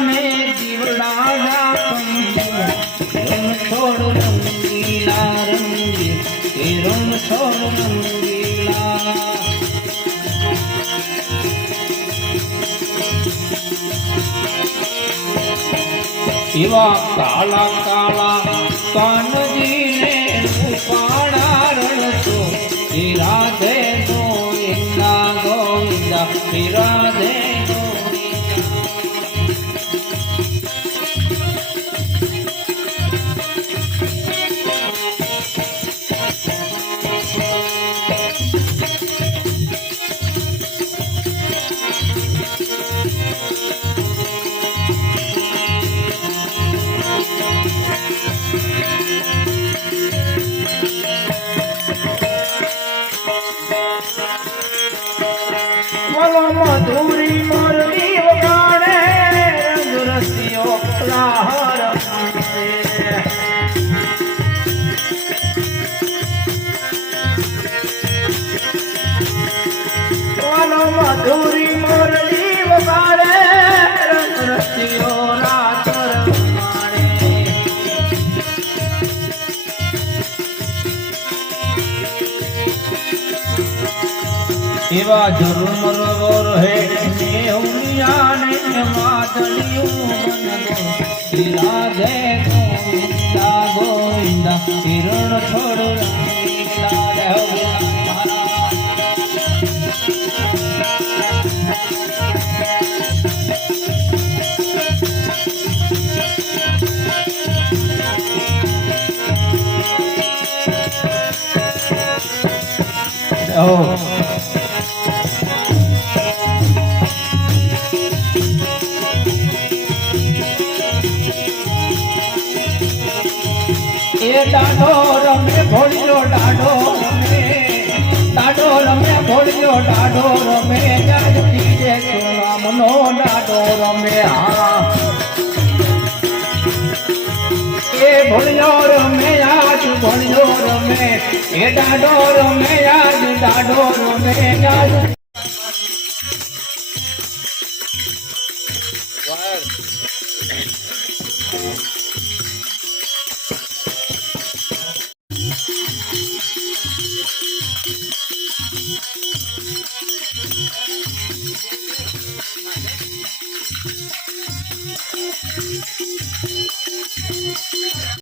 ને જીવડા રંગ છોડ રંગીલા રંગી એ રંગ છોડ રંગીલા એવા કાળા કાળા કાનજીને રૂપાળા રણસો રાધે ગોવિંદા ગોવિંદા રાધે મધુરી મોરલી વગાડે રંગરસિયો રાહર મધુરી મોરલી વગાડે રંગરસિયો રાતર એવા જરૂર રહે મેહુલિયા ને માદલિયું રાધે ગોવિંદા ગોવિંદા કિરણ છોડ એ દાડો રમે ભોળિયો દાડો રમે ભોળિયો દાડો રમે જાગતી જે રામનો દાડો રમે હા એ ભોળિયો રમે આજ ભોળિયો રમે એ દાડો રમે આજ દાડો રમે આજ